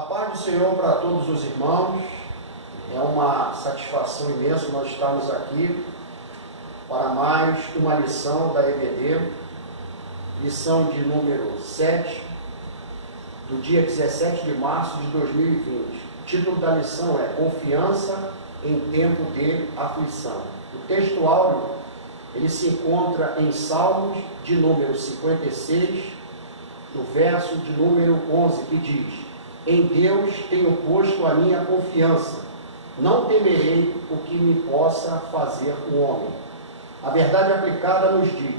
A paz do Senhor para todos os irmãos. É uma satisfação imensa nós estarmos aqui para mais uma lição da EBD, lição de número 7, do dia 17 de março de 2020. O título da lição é Confiança em Tempo de Aflição. O texto áureo, ele se encontra em Salmos de número 56, no verso de número 11, que diz: em Deus tenho posto a minha confiança, não temerei o que me possa fazer o homem. A verdade aplicada nos diz: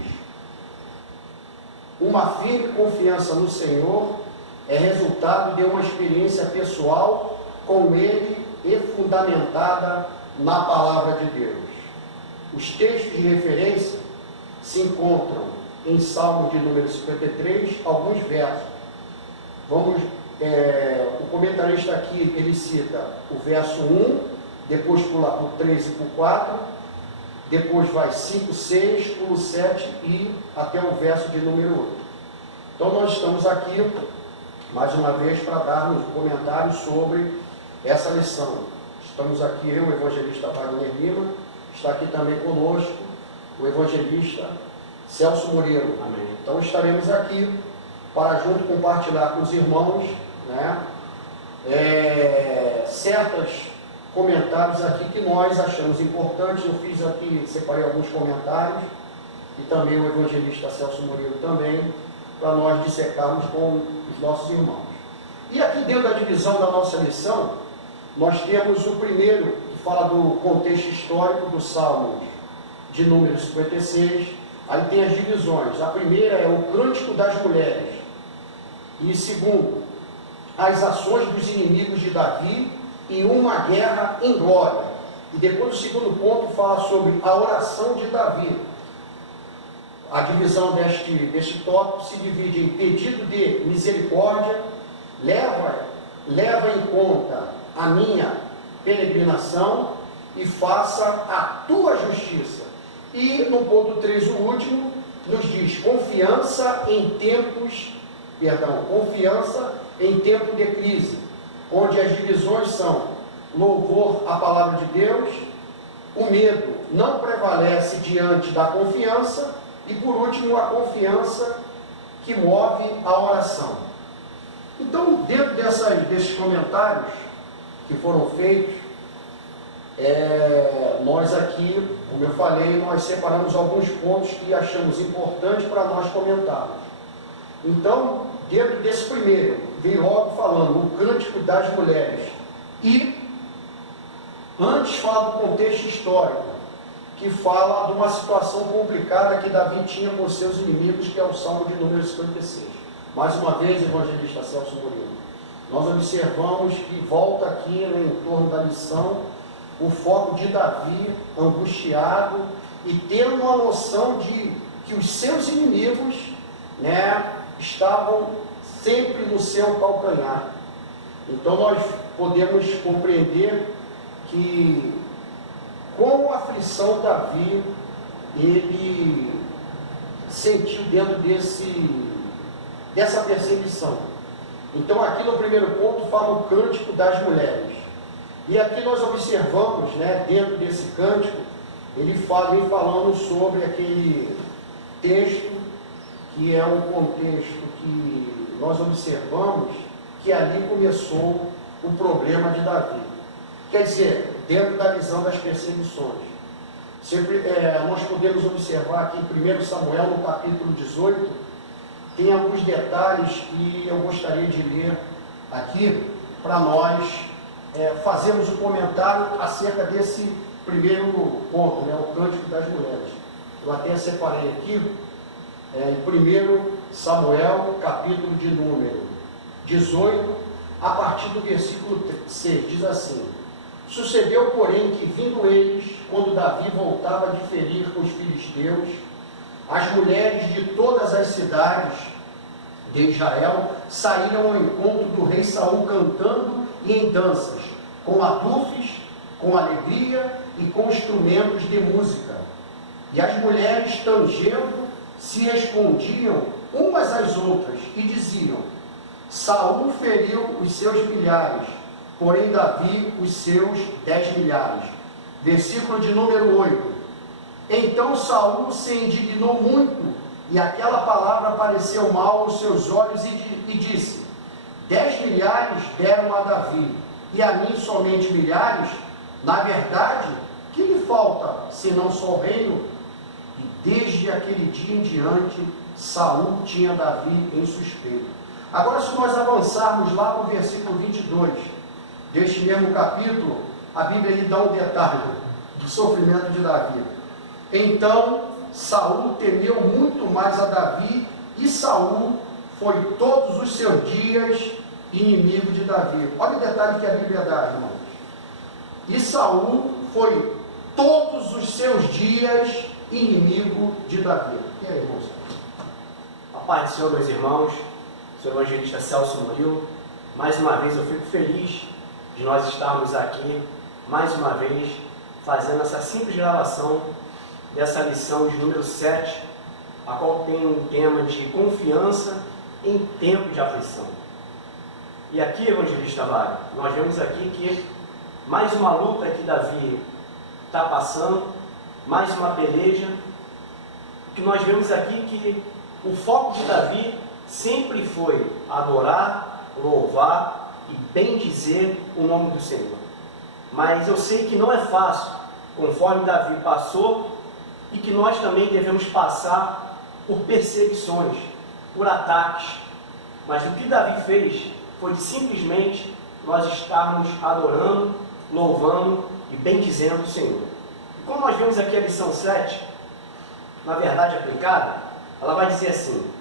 uma firme confiança no Senhor é resultado de uma experiência pessoal com Ele e fundamentada na Palavra de Deus. Os textos de referência se encontram em Salmo de número 53, alguns versos. O comentarista aqui, ele cita o verso 1, depois pula por 3 e por 4, depois vai 5, 6, pula 7 e até o verso de número 8. Então nós estamos aqui, mais uma vez, para darmos um comentário sobre essa lição. Estamos aqui, eu, o evangelista Wagner Lima, está aqui também conosco o evangelista Celso Murilo. Amém. Então estaremos aqui para junto compartilhar com os irmãos, certos comentários aqui que nós achamos importantes. Eu fiz aqui, separei alguns comentários, e também o evangelista Celso Murilo também, para nós dissecarmos com os nossos irmãos. E aqui dentro da divisão da nossa lição, nós temos o primeiro, que fala do contexto histórico do Salmo de número 56, aí tem as divisões. A primeira é o Cântico das Mulheres, e segundo, as ações dos inimigos de Davi em uma guerra em glória. E depois o segundo ponto fala sobre a oração de Davi. A divisão deste tópico se divide em pedido de misericórdia, leva em conta a minha peregrinação e faça a tua justiça. E no ponto 3, o último, nos diz confiança em tempo de crise, onde as divisões são louvor à palavra de Deus, o medo não prevalece diante da confiança, e por último a confiança que move a oração. Então, dentro desses comentários que foram feitos, nós aqui, como eu falei, nós separamos alguns pontos que achamos importantes para nós comentarmos. Então, dentro desse primeiro, veio logo falando o Cântico das Mulheres. E antes fala do contexto histórico, que fala de uma situação complicada que Davi tinha com seus inimigos, que é o Salmo de número 56. Mais uma vez, evangelista Celso Murilo, nós observamos que volta aqui em torno da lição o foco de Davi angustiado e tendo uma noção de que os seus inimigos, estavam sempre no seu calcanhar. Então nós podemos compreender que com a aflição Davi, ele sentiu dentro dessa perseguição. Então aqui no primeiro ponto fala o Cântico das Mulheres. E aqui nós observamos, dentro desse cântico, ele vem falando sobre aquele texto que é um contexto que nós observamos que ali começou o problema de Davi. Quer dizer, dentro da visão das perseguições. Nós podemos observar aqui em 1 Samuel, no capítulo 18, tem alguns detalhes que eu gostaria de ler aqui para nós fazermos um comentário acerca desse primeiro ponto, o Cântico das Mulheres. Eu até separei aqui, em 1 Samuel, capítulo de número 18, a partir do versículo 6, diz assim: sucedeu, porém, que vindo eles, quando Davi voltava de ferir os filisteus, as mulheres de todas as cidades de Israel saíram ao encontro do rei Saul cantando e em danças, com adufes, com alegria e com instrumentos de música. E as mulheres, tangendo, se respondiam umas às outras e diziam: Saul feriu os seus milhares, porém Davi os seus 10 milhares. Versículo de número 8. Então Saul se indignou muito, e aquela palavra pareceu mal aos seus olhos, e disse: 10 milhares deram a Davi, e a mim somente milhares? Na verdade, que lhe falta, senão só o reino? E desde aquele dia em diante, Saul tinha Davi em suspeito. Agora, se nós avançarmos lá no versículo 22, deste mesmo capítulo, a Bíblia lhe dá um detalhe do sofrimento de Davi. Então, Saul temeu muito mais a Davi, e Saul foi todos os seus dias inimigo de Davi. Olha o detalhe que a Bíblia dá, irmãos. E Saul foi todos os seus dias inimigo de Davi. E aí, irmãos? A paz do Senhor, meus irmãos, Sou o evangelista Celso Murilo. Mais uma vez eu fico feliz de nós estarmos aqui, mais uma vez, fazendo essa simples gravação dessa lição de número 7, a qual tem um tema de confiança em tempo de aflição. E aqui, evangelista Vale, nós vemos aqui que mais uma luta que Davi está passando, mais uma peleja, que nós vemos aqui que o foco de Davi sempre foi adorar, louvar e bendizer o nome do Senhor. Mas eu sei que não é fácil, conforme Davi passou, e que nós também devemos passar por perseguições, por ataques. Mas o que Davi fez foi simplesmente nós estarmos adorando, louvando e bendizendo o Senhor. E como nós vemos aqui a lição 7, na verdade aplicada, ela vai dizer assim: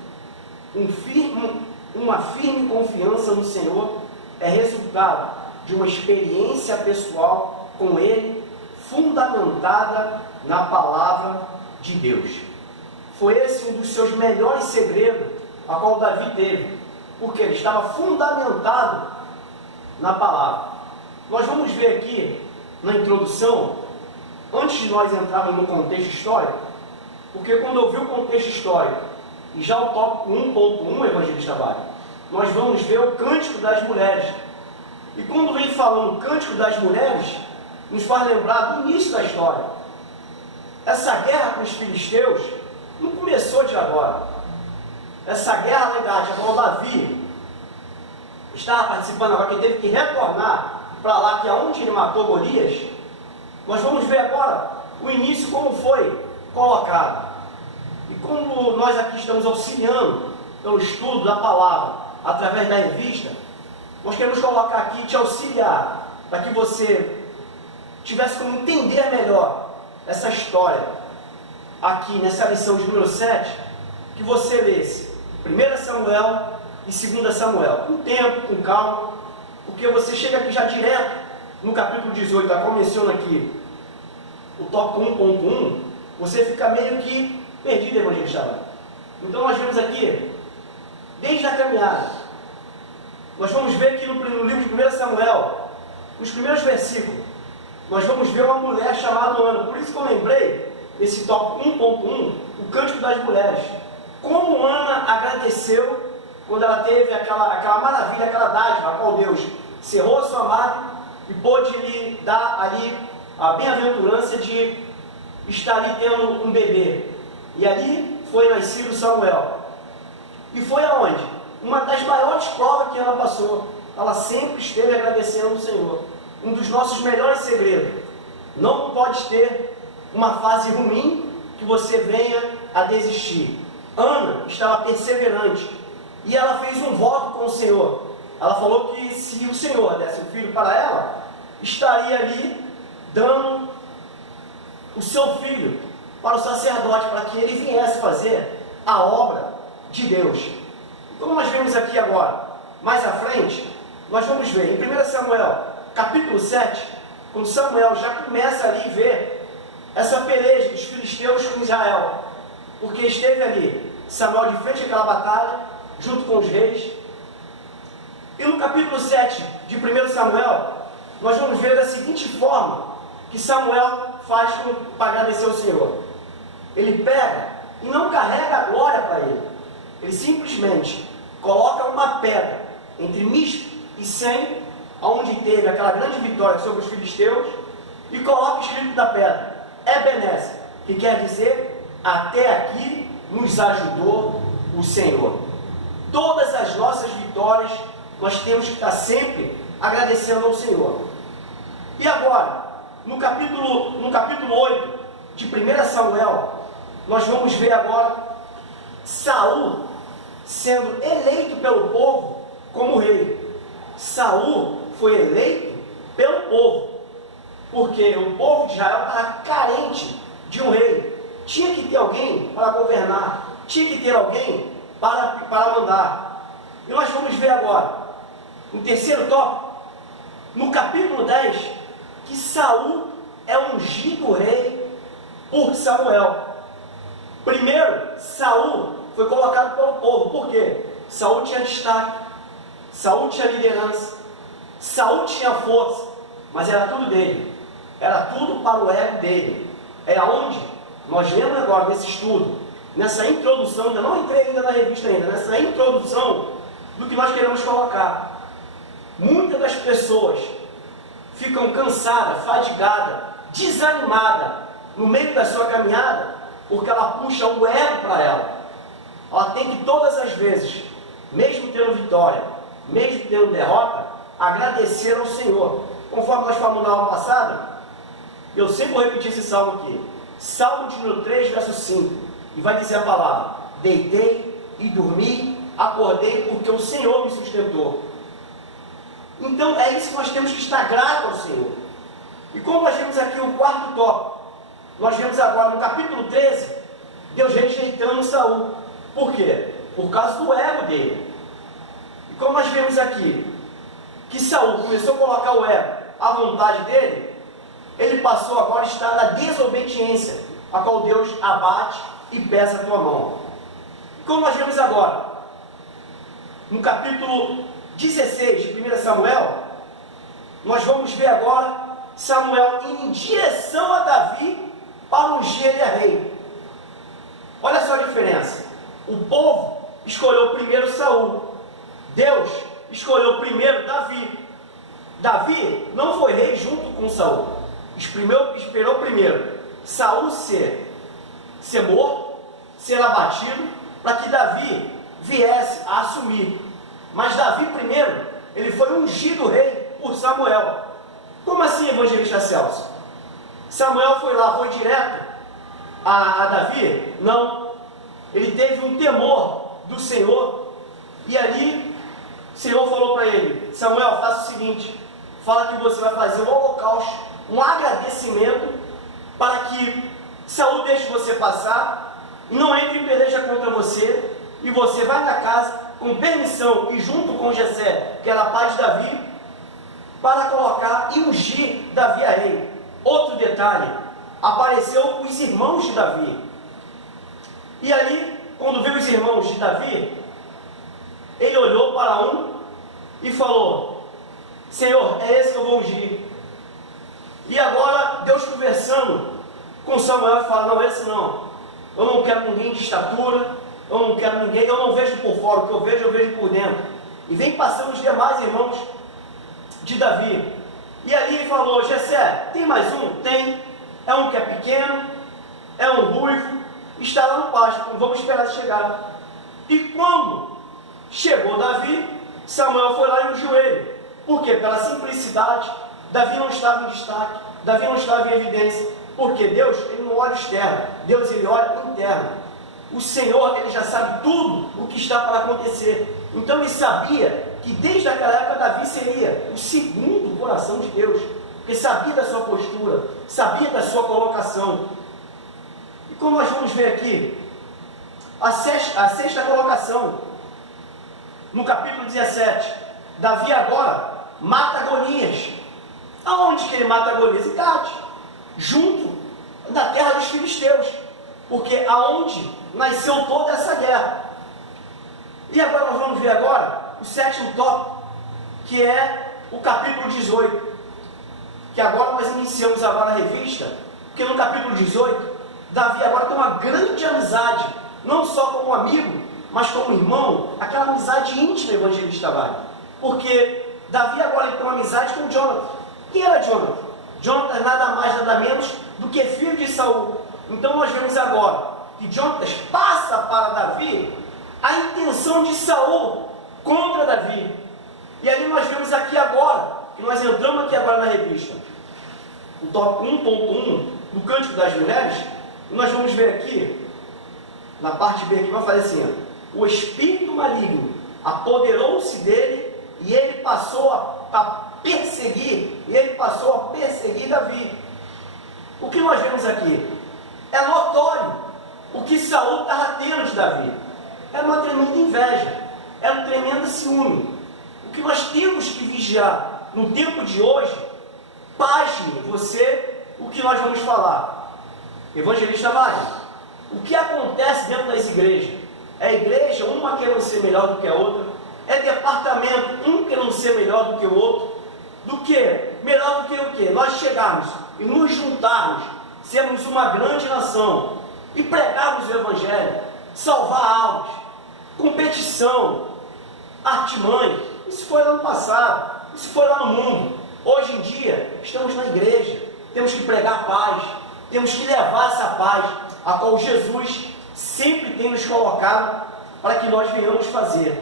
uma firme confiança no Senhor é resultado de uma experiência pessoal com Ele, fundamentada na palavra de Deus. Foi esse um dos seus melhores segredos, a qual Davi teve, porque ele estava fundamentado na palavra. Nós vamos ver aqui na introdução, antes de nós entrarmos no contexto histórico, porque quando eu vi o contexto histórico e já o tópico 1.1, evangelista Vale, nós vamos ver o cântico das mulheres. E quando vem falando cântico das mulheres, nos faz lembrar do início da história. Essa guerra com os filisteus não começou de agora. Essa guerra lá em Gade, a qual Davi estava participando agora, que ele teve que retornar para lá, que é onde ele matou Golias. Nós vamos ver agora o início, como foi colocado. E como nós aqui estamos auxiliando pelo estudo da palavra, através da revista, nós queremos colocar aqui, te auxiliar, para que você tivesse como entender melhor essa história, aqui nessa lição de número 7, que você lesse 1 Samuel e 2 Samuel, com tempo, com calma, porque você chega aqui já direto no capítulo 18, da qual menciona aqui o tópico 1.1, você fica meio que perdido, evangelista. Então nós vemos aqui, desde a caminhada, nós vamos ver aqui no livro de 1 Samuel, nos primeiros versículos, nós vamos ver uma mulher chamada Ana. Por isso que eu lembrei esse tópico 1.1, o cântico das mulheres. Como Ana agradeceu quando ela teve aquela maravilha, aquela dádiva a qual Deus cerrou a sua madre e pôde lhe dar ali a bem-aventurança de estar ali tendo um bebê. E ali foi nascido Samuel. E foi aonde? Uma das maiores provas que ela passou. Ela sempre esteve agradecendo o Senhor. Um dos nossos melhores segredos. Não pode ter uma fase ruim que você venha a desistir. Ana estava perseverante. E ela fez um voto com o Senhor. Ela falou que se o Senhor desse um filho para ela, estaria ali dando o seu filho para o sacerdote, para que ele viesse fazer a obra de Deus. Como nós vemos aqui agora, mais à frente, nós vamos ver em 1 Samuel, capítulo 7, quando Samuel já começa ali a ver essa peleja dos filisteus com Israel, porque esteve ali Samuel de frente àquela batalha, junto com os reis. E no capítulo 7 de 1 Samuel, nós vamos ver da seguinte forma que Samuel faz para agradecer ao Senhor. Ele pega e não carrega a glória para ele. Ele simplesmente coloca uma pedra entre Mispe e Sem, onde teve aquela grande vitória sobre os filisteus, e coloca escrito na pedra, Ebenezer, que quer dizer, até aqui nos ajudou o Senhor. Todas as nossas vitórias, nós temos que estar sempre agradecendo ao Senhor. E agora, no capítulo 8 de 1 Samuel, nós vamos ver agora Saul sendo eleito pelo povo como rei. Saul foi eleito pelo povo, porque o povo de Israel estava carente de um rei. Tinha que ter alguém para governar, tinha que ter alguém para mandar. E nós vamos ver agora, no terceiro tópico, no capítulo 10, que Saul é ungido rei por Samuel. Primeiro, Saul foi colocado pelo povo. Por quê? Saul tinha destaque, Saul tinha liderança, Saul tinha força, mas era tudo dele. Era tudo para o ego dele. É aonde nós lemos agora nesse estudo, nessa introdução, ainda não entrei ainda na revista ainda, nessa introdução do que nós queremos colocar. Muitas das pessoas ficam cansadas, fadigadas, desanimadas no meio da sua caminhada, porque ela puxa o ego para ela. Ela tem que todas as vezes, mesmo tendo vitória, mesmo tendo derrota, agradecer ao Senhor. Conforme nós falamos na aula passada, eu sempre vou repetir esse salmo aqui. Salmo de número 3, verso 5. E vai dizer a palavra: deitei e dormi, acordei porque o Senhor me sustentou. Então é isso que nós temos que estar grato ao Senhor. E como nós vemos aqui o quarto tópico, nós vemos agora no capítulo 13, Deus rejeitando Saul. Por quê? Por causa do ego dele. E como nós vemos aqui, que Saul começou a colocar o ego à vontade dele, ele passou agora a estar na desobediência, a qual Deus abate e pesa a tua mão. E como nós vemos agora, no capítulo 16 de 1 Samuel, nós vamos ver agora Samuel indo em direção a Davi para ungir ele a rei. Olha só a diferença. O povo escolheu primeiro Saul. Deus escolheu primeiro Davi. Davi não foi rei junto com Saul. Esperou primeiro Saul ser morto, ser abatido, para que Davi viesse a assumir. Mas Davi primeiro, ele foi ungido rei por Samuel. Como assim, evangelista Celso? Samuel foi lá, foi direto a Davi? Não. Ele teve um temor do Senhor, e ali o Senhor falou para ele: Samuel, faça o seguinte, fala que você vai fazer um holocausto, um agradecimento, para que Saul deixe você passar, não entre em peleja contra você, e você vai na casa, com permissão, e junto com Jessé, que era pai de Davi, para colocar e ungir Davi a rei. Outro detalhe, apareceu os irmãos de Davi. E ali, quando viu os irmãos de Davi, ele olhou para um e falou: Senhor, é esse que eu vou ungir. E agora, Deus conversando com Samuel, fala: não, esse não. Eu não quero ninguém de estatura, eu não quero ninguém, eu não vejo por fora, o que eu vejo por dentro. E vem passando os demais irmãos de Davi. E ali ele falou: Jessé, tem mais um? Tem. É um que é pequeno, é um ruivo, está lá no pasto, vamos esperar ele chegar. E quando chegou Davi, Samuel foi lá e ungiu ele. Por quê? Pela simplicidade. Davi não estava em destaque, Davi não estava em evidência, porque Deus, ele não olha externo, Deus, ele olha interno. O Senhor, ele já sabe tudo o que está para acontecer. Então ele sabia que desde aquela época Davi seria o segundo coração de Deus, porque sabia da sua postura, sabia da sua colocação. E como nós vamos ver aqui, a sexta colocação, no capítulo 17, Davi agora mata Golias. Aonde que ele mata Golias? Em Gade, junto da terra dos filisteus, porque aonde nasceu toda essa guerra. E agora nós vamos ver agora o sétimo tópico, que é o capítulo 18, que agora nós iniciamos agora a revista, porque no capítulo 18, Davi agora tem uma grande amizade, não só como amigo, mas como irmão, aquela amizade íntima, evangelista Vale. porque Davi agora tem uma amizade com Jonathan. Quem era Jonathan? Jonathan nada mais, nada menos do que filho de Saul. Então nós vemos agora que Jonathan passa para Davi a intenção de Saul contra Davi. E ali nós vemos aqui agora, que nós entramos aqui agora na revista, o tópico 1.1 do Cântico das Mulheres, e nós vamos ver aqui, na parte B aqui, vai fazer assim: o espírito maligno apoderou-se dele e ele passou a perseguir Davi. O que nós vemos aqui? É notório o que Saul estava tendo de Davi. Era uma tremenda inveja, era um tremendo ciúme. O que nós temos que vigiar no tempo de hoje, pasme você, o que nós vamos falar. Evangelista Wagner, o que acontece dentro das igrejas? É igreja, uma querendo ser melhor do que a outra, é departamento, um querendo ser melhor do que o outro, do que? Melhor do que o quê? Nós chegarmos e nos juntarmos, sermos uma grande nação e pregarmos o Evangelho, salvar almas, competição, artimanha. Isso foi lá no passado, isso foi lá no mundo. Hoje em dia, estamos na igreja, temos que pregar a paz, temos que levar essa paz, a qual Jesus sempre tem nos colocado para que nós venhamos fazer.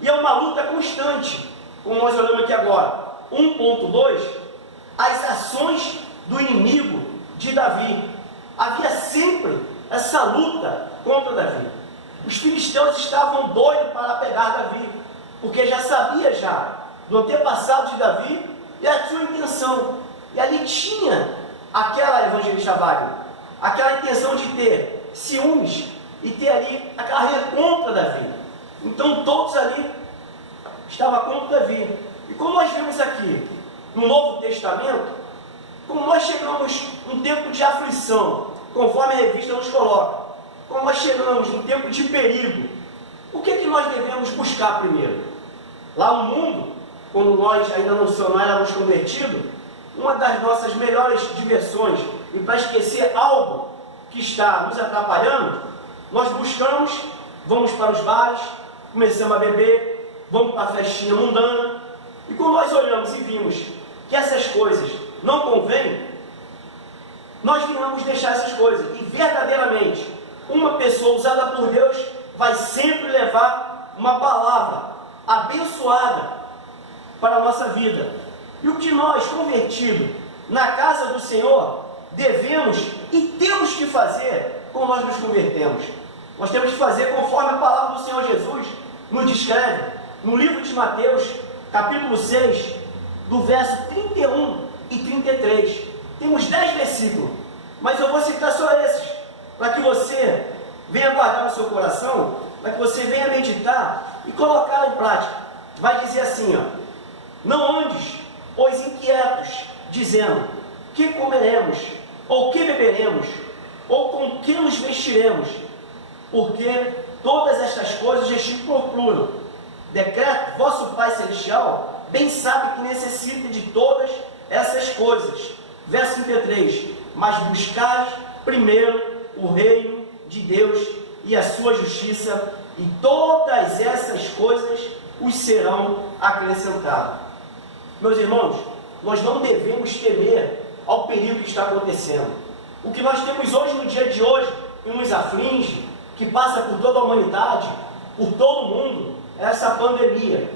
E é uma luta constante, como nós olhamos aqui agora. 1.2, as ações do inimigo de Davi. Havia sempre essa luta contra Davi. Os filisteus estavam doidos para pegar Davi, porque já sabia do antepassado de Davi e a sua intenção. E ali tinha aquela evangelista Wagner, aquela intenção de ter ciúmes e ter ali a carreira contra Davi. Então todos ali estavam contra Davi. E como nós vemos aqui no Novo Testamento, como nós chegamos num tempo de aflição, conforme a revista nos coloca, como nós chegamos num tempo de perigo, o que é que nós devemos buscar primeiro? Lá no mundo, quando nós ainda não éramos convertidos, uma das nossas melhores diversões, e para esquecer algo que está nos atrapalhando, nós buscamos, vamos para os bares, começamos a beber, vamos para a festinha mundana, e quando nós olhamos e vimos que essas coisas não convêm, nós venhamos deixar essas coisas. E verdadeiramente, uma pessoa usada por Deus vai sempre levar uma palavra abençoada para a nossa vida. E o que nós, convertidos na casa do Senhor, devemos e temos que fazer quando nós nos convertemos? Nós temos que fazer conforme a palavra do Senhor Jesus nos descreve, no livro de Mateus, capítulo 6, do verso 31 e 33. Temos 10 versículos, mas eu vou citar só esses, para que você venha guardar no seu coração, para que você venha meditar e colocar em prática. Vai dizer assim, não andes, pois inquietos, dizendo, que comeremos, ou que beberemos, ou com que nos vestiremos, porque todas estas coisas já te procuram. Decreto, vosso Pai Celestial bem sabe que necessita de todas essas coisas. Verso 33, mas buscai primeiro o reino de Deus e a sua justiça, e todas essas coisas os serão acrescentadas. Meus irmãos, nós não devemos temer ao perigo que está acontecendo. O que nós temos hoje, no dia de hoje, que nos aflige, que passa por toda a humanidade, por todo o mundo, é essa pandemia.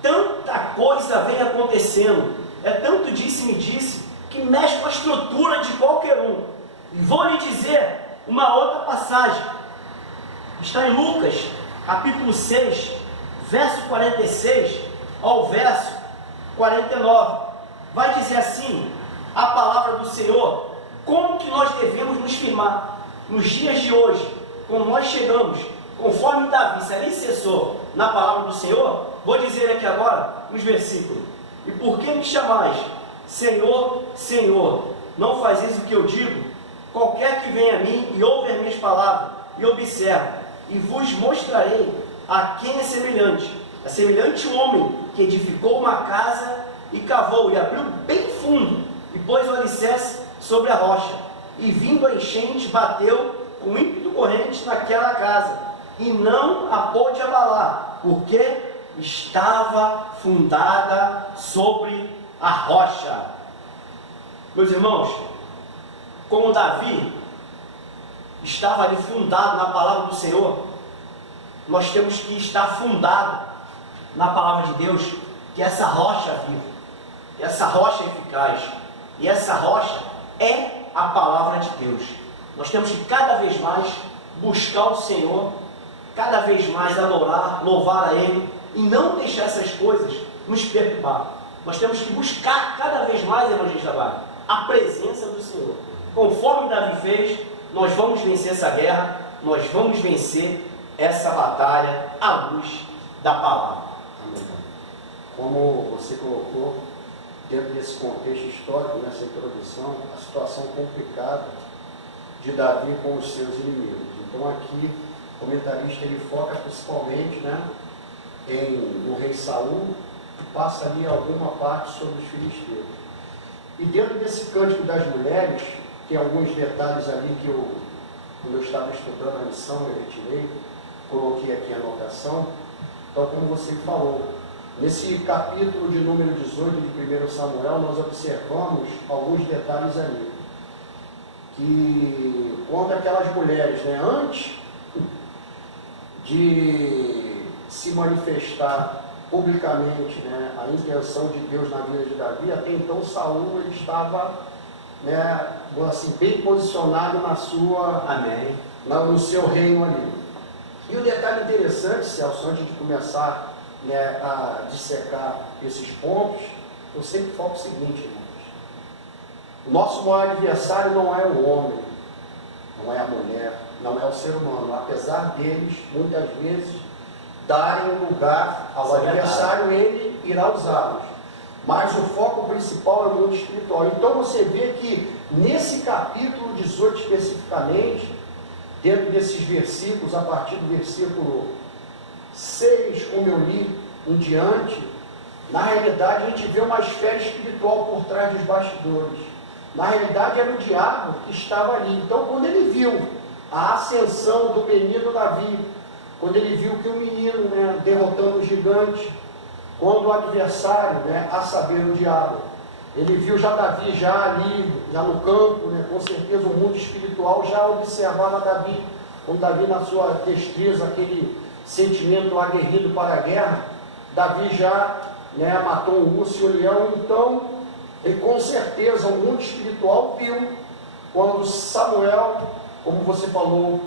Tanta coisa vem acontecendo, é tanto disse-me-disse, que mexe com a estrutura de qualquer um. E vou lhe dizer uma outra passagem, está em Lucas, capítulo 6, verso 46 ao verso 49, vai dizer assim, a palavra do Senhor, como que nós devemos nos firmar nos dias de hoje, quando nós chegamos, conforme Davi se alicerçou na palavra do Senhor. Vou dizer aqui agora, nos versículos, e por que me chamais, Senhor, Senhor, não fazeis o que eu digo? Qualquer que venha a mim e ouve as minhas palavras, e observa, e vos mostrarei a quem é semelhante. É semelhante um homem que edificou uma casa e cavou e abriu bem fundo e pôs o alicerce sobre a rocha, e vindo a enchente bateu com ímpeto corrente naquela casa e não a pôde abalar, porque estava fundada sobre a rocha. Meus irmãos, como Davi estava ali fundado na palavra do Senhor, nós temos que estar fundado na palavra de Deus, que é essa rocha viva, essa rocha eficaz, e essa rocha é a palavra de Deus. Nós temos que cada vez mais buscar o Senhor, cada vez mais adorar, louvar a Ele, e não deixar essas coisas nos perturbar. Nós temos que buscar cada vez mais, evangelista Wagner, a presença do Senhor. Conforme Davi fez, nós vamos vencer essa guerra, nós vamos vencer essa batalha à luz da palavra. Amém. Como você colocou, dentro desse contexto histórico, nessa introdução, a situação complicada de Davi com os seus inimigos. Então aqui, o comentarista ele foca principalmente, no rei Saul, passa ali alguma parte sobre os filisteus. E dentro desse cântico das mulheres, tem alguns detalhes ali que quando eu estava estudando a missão, eu retirei, coloquei aqui a anotação. Então, como você falou, nesse capítulo de número 18 de 1 Samuel, nós observamos alguns detalhes ali. Que quando aquelas mulheres, antes de se manifestar publicamente a intenção de Deus na vida de Davi, até então Saul ele estava assim, bem posicionado na sua, Amém. no seu reino ali. E o detalhe interessante, Celso, antes de começar a dissecar esses pontos, eu sempre foco o seguinte, irmãos: o nosso maior adversário não é o homem, não é a mulher, não é o ser humano, apesar deles muitas vezes darem lugar ao adversário, ele irá usá-los. Mas o foco principal é o mundo espiritual. Então você vê que nesse capítulo 18 especificamente, dentro desses versículos, a partir do versículo 6, como eu li em diante, na realidade a gente vê uma esfera espiritual por trás dos bastidores. Na realidade era o diabo que estava ali. Então quando ele viu a ascensão do menino Davi, quando ele viu que o menino derrotando o gigante, quando o adversário, a saber o diabo, ele viu já Davi já ali, já no campo, com certeza o mundo espiritual já observava Davi, com Davi na sua destreza, aquele sentimento aguerrido para a guerra. Davi já matou um urso e um leão. Então ele, com certeza o mundo espiritual viu quando Samuel, como você falou,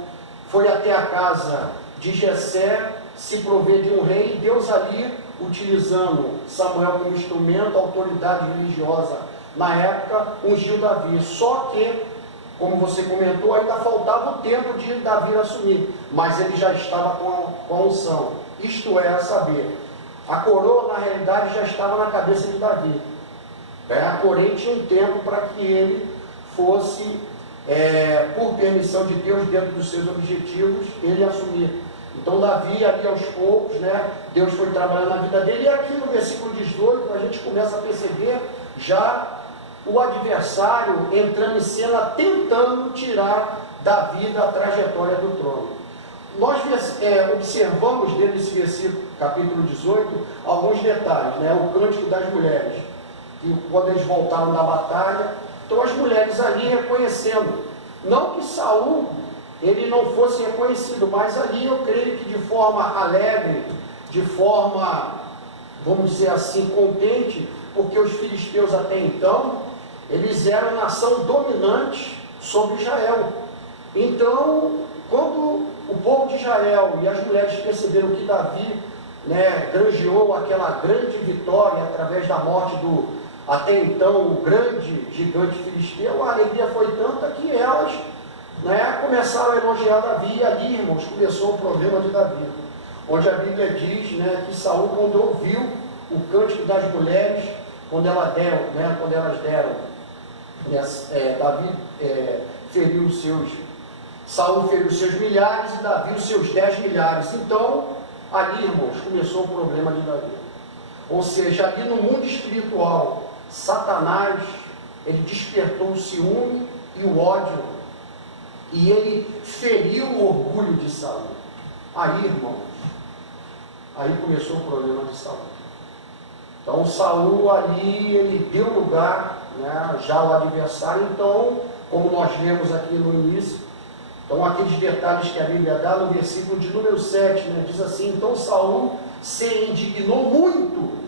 foi até a casa de Jessé se prover de um rei, e Deus ali, utilizando Samuel como instrumento, autoridade religiosa na época, ungiu Davi. Só que, como você comentou, ainda faltava o tempo de Davi assumir, mas ele já estava com a unção. Isto é, a saber, a coroa na realidade já estava na cabeça de Davi, porém tinha um tempo para que ele fosse, por permissão de Deus, dentro dos seus objetivos, ele assumir. Então Davi ali aos poucos, Deus foi trabalhando na vida dele, e aqui no versículo 18 a gente começa a perceber já o adversário entrando em cena, tentando tirar Davi da trajetória do trono. Nós observamos dentro desse versículo, capítulo 18, alguns detalhes, o cântico das mulheres, que quando eles voltaram da batalha, então as mulheres ali reconhecendo, não que Saul ele não fosse reconhecido, mas ali eu creio que de forma alegre, de forma, vamos dizer assim, contente, porque os filisteus até então, eles eram nação dominante sobre Israel. Então, quando o povo de Israel e as mulheres perceberam que Davi granjeou aquela grande vitória através da morte do, até então, o grande gigante filisteu, a alegria foi tanta que elas começaram a elogiar Davi. E ali, irmãos, começou o problema de Davi, onde a Bíblia diz que Saul, quando ouviu o cântico das mulheres, quando elas deram, Davi feriu os seus, Saul feriu os seus milhares e Davi os seus 10 milhares. Então, ali, irmãos, começou o problema de Davi. Ou seja, ali no mundo espiritual, Satanás, ele despertou o ciúme e o ódio, e ele feriu o orgulho de Saul. Aí, irmãos, aí começou o problema de Saul. Então Saul ali, ele deu lugar, né, já ao adversário. Então, como nós lemos aqui no início, então aqueles detalhes que a Bíblia dá no versículo de número 7, né, diz assim: então Saul se indignou muito.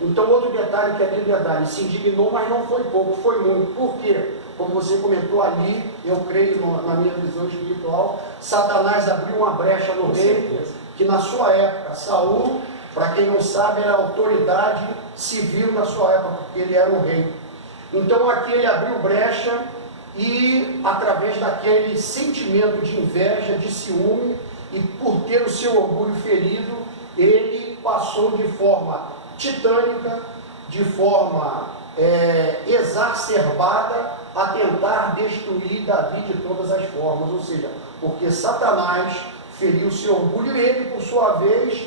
Então outro detalhe que a Bíblia dá, ele se indignou, mas não foi pouco, foi muito. Por quê? Como você comentou ali, eu creio na minha visão espiritual, Satanás abriu uma brecha no reino, que na sua época, Saul, para quem não sabe, era autoridade civil na sua época, porque ele era o rei. Então aqui ele abriu brecha e, através daquele sentimento de inveja, de ciúme, e por ter o seu orgulho ferido, ele passou de forma titânica, de forma exacerbada, a tentar destruir Davi de todas as formas. Ou seja, porque Satanás feriu o seu orgulho e ele, por sua vez,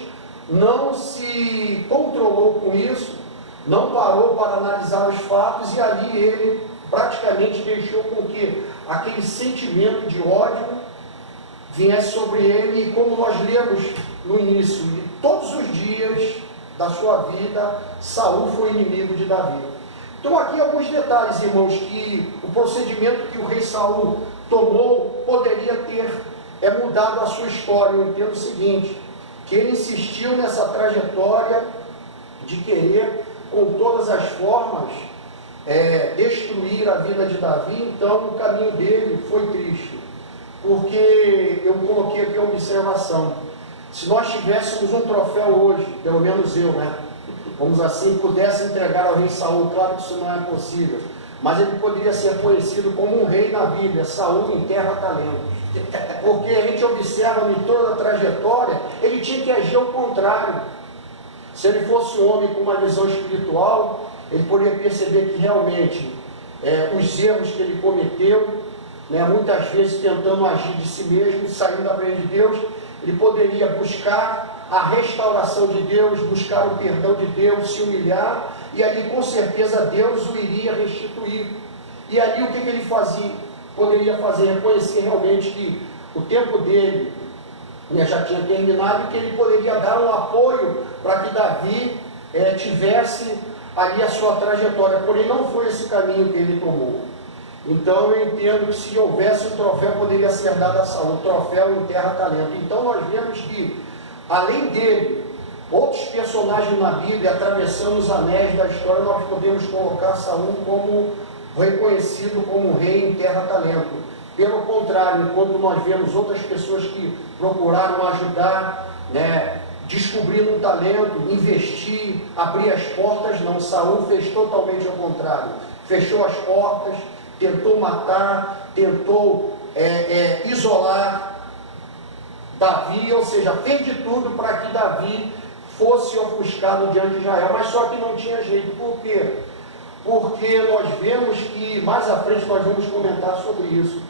não se controlou com isso, não parou para analisar os fatos, e ali ele praticamente deixou com que aquele sentimento de ódio viesse sobre ele. E como nós lemos no início, e todos os dias da sua vida, Saul foi inimigo de Davi. Então aqui alguns detalhes, irmãos, que o procedimento que o rei Saul tomou poderia ter mudado a sua história. Eu entendo o seguinte, que ele insistiu nessa trajetória de querer, com todas as formas, destruir a vida de Davi. Então o caminho dele foi triste, porque eu coloquei aqui a observação: se nós tivéssemos um troféu hoje, pelo menos eu, né, vamos assim, pudesse entregar ao rei Saul, claro que isso não é possível, mas ele poderia ser conhecido como um rei na Bíblia: Saul enterra talentos. Porque a gente observa em toda a trajetória, ele tinha que agir ao contrário. Se ele fosse um homem com uma visão espiritual, ele poderia perceber que realmente os erros que ele cometeu, né, muitas vezes tentando agir de si mesmo, saindo da presença de Deus, ele poderia buscar a restauração de Deus, buscar o perdão de Deus, se humilhar, e ali com certeza Deus o iria restituir. E ali o que ele poderia fazer? Reconhecer realmente que o tempo dele já tinha terminado, e que ele poderia dar um apoio para que Davi tivesse ali a sua trajetória. Porém não foi esse caminho que ele tomou. Então eu entendo que se houvesse um troféu, poderia ser dado a Saul: o troféu enterra talento. Então nós vemos que, além dele, outros personagens na Bíblia, atravessando os anéis da história, nós podemos colocar Saul como reconhecido como um rei enterra talento. Pelo contrário, enquanto nós vemos outras pessoas que procuraram ajudar, né, descobrindo um talento, investir, abrir as portas, não, Saul fez totalmente ao contrário. Fechou as portas, tentou matar, tentou isolar Davi, ou seja, fez de tudo para que Davi fosse ofuscado diante de Israel. Mas só que não tinha jeito. Por quê? Porque nós vemos que mais à frente nós vamos comentar sobre isso.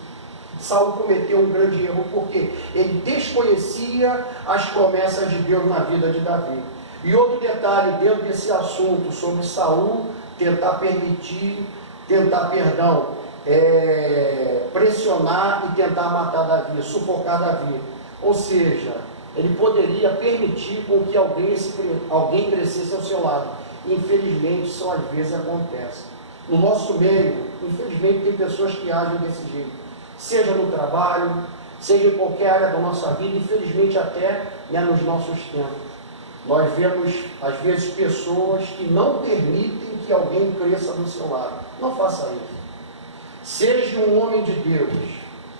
Saul cometeu um grande erro, porque ele desconhecia as promessas de Deus na vida de Davi. E outro detalhe dentro desse assunto sobre Saul tentar pressionar e tentar matar Davi, sufocar Davi. Ou seja, ele poderia permitir com que alguém crescesse ao seu lado. Infelizmente, isso às vezes acontece. No nosso meio, infelizmente, tem pessoas que agem desse jeito. Seja no trabalho, seja em qualquer área da nossa vida, infelizmente até nos nossos tempos. Nós vemos, às vezes, pessoas que não permitem que alguém cresça do seu lado. Não faça isso. Seja um homem de Deus,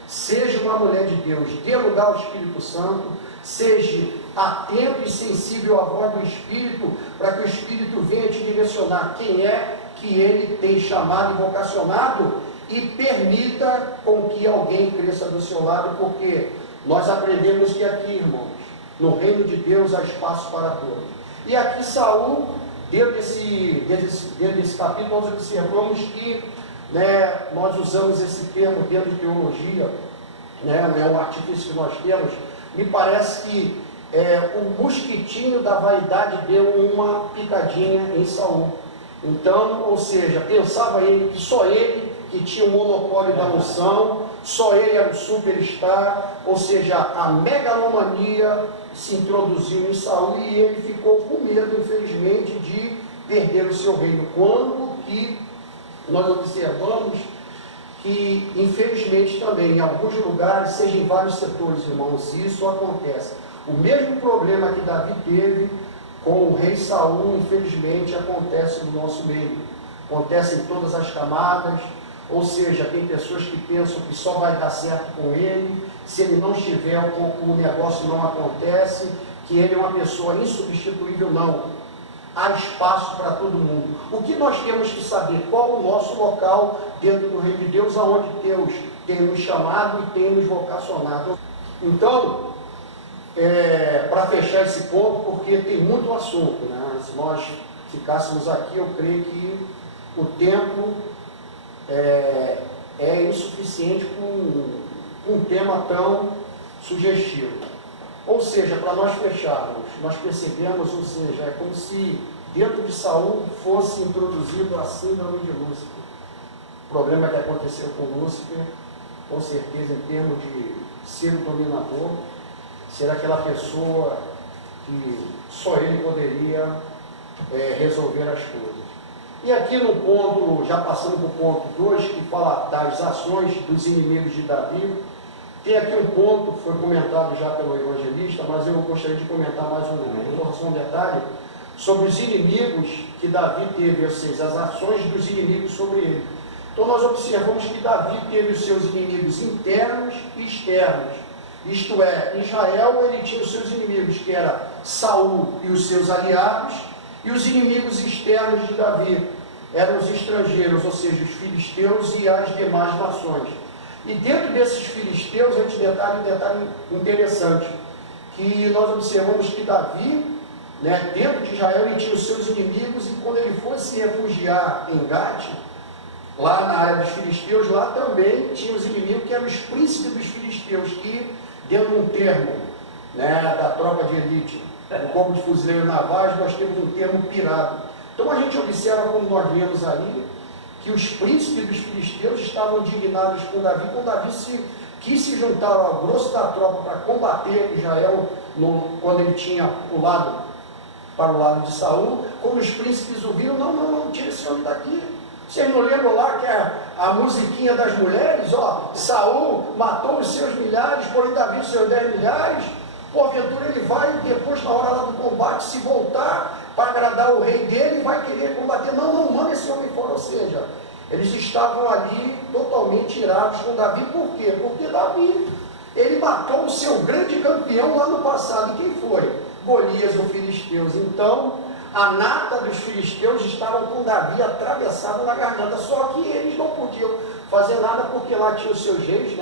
seja uma mulher de Deus, dê lugar ao Espírito Santo, seja atento e sensível à voz do Espírito, para que o Espírito venha te direcionar quem é que ele tem chamado e vocacionado, e permita com que alguém cresça do seu lado, porque nós aprendemos que aqui, irmãos, no reino de Deus há espaço para todos. E aqui Saul, dentro desse capítulo, nós observamos que, nós usamos esse termo dentro de teologia, é um artifício que nós temos. Me parece que o mosquitinho da vaidade deu uma picadinha em Saul. Então, ou seja, pensava ele que só ele que tinha o monopólio da unção, só ele era o superstar, ou seja, a megalomania se introduziu em Saul e ele ficou com medo, infelizmente, de perder o seu reino. Quando que nós observamos que, infelizmente, também em alguns lugares, seja em vários setores, irmãos, isso acontece. O mesmo problema que Davi teve com o rei Saul, infelizmente, acontece no nosso meio. Acontece em todas as camadas, ou seja, tem pessoas que pensam que só vai dar certo com ele, se ele não estiver, o negócio não acontece, que ele é uma pessoa insubstituível. Não. Há espaço para todo mundo. O que nós temos que saber? Qual o nosso local dentro do reino de Deus, aonde Deus tem nos chamado e tem nos vocacionado. Então, para fechar esse ponto, porque tem muito assunto, né? Se nós ficássemos aqui, eu creio que o tempo é insuficiente com um tema tão sugestivo. Ou seja, para nós fecharmos, nós percebemos, ou seja, é como se dentro de Saul fosse introduzido a síndrome de Lúcifer. O problema que aconteceu com Lúcifer, com certeza, em termos de ser o dominador, ser aquela pessoa que só ele poderia resolver as coisas. E aqui no ponto, já passando para o ponto 2, que fala das ações dos inimigos de Davi, tem aqui um ponto, foi comentado já pelo evangelista, mas eu gostaria de comentar mais um detalhe, sobre os inimigos que Davi teve, ou seja, as ações dos inimigos sobre ele. Então nós observamos que Davi teve os seus inimigos internos e externos. Isto é, Israel ele tinha os seus inimigos, que era Saul e os seus aliados, e os inimigos externos de Davi eram os estrangeiros, ou seja, os filisteus e as demais nações. E dentro desses filisteus, a gente detalha um detalhe interessante, que nós observamos que Davi, dentro de Israel, ele tinha os seus inimigos, e quando ele foi se refugiar em Gate, lá na área dos filisteus, lá também tinha os inimigos, que eram os príncipes dos filisteus, que, dentro de um termo da tropa de elite, no corpo de fuzileiros navais, nós temos um termo pirado. Então a gente observa, como nós vemos ali, que os príncipes dos filisteus estavam indignados com Davi, quando Davi quis se juntar ao grosso da tropa para combater Israel, quando ele tinha pulado para o lado de Saul. Quando os príncipes ouviram, não, tira esse homem daqui. Vocês não lembram lá que a musiquinha das mulheres, Saul matou os seus milhares, porém Davi os seus 10 milhares, porventura ele vai, depois na hora lá do combate, se voltar para agradar o rei dele, vai querer combater. Não, manda esse homem fora. Ou seja, eles estavam ali totalmente irados com Davi. Por quê? Porque Davi, ele matou o seu grande campeão lá no passado. E quem foi? Golias, o filisteus. Então, a nata dos filisteus estavam com Davi atravessado na garganta. Só que eles não podiam fazer nada, porque lá tinham os seus reis,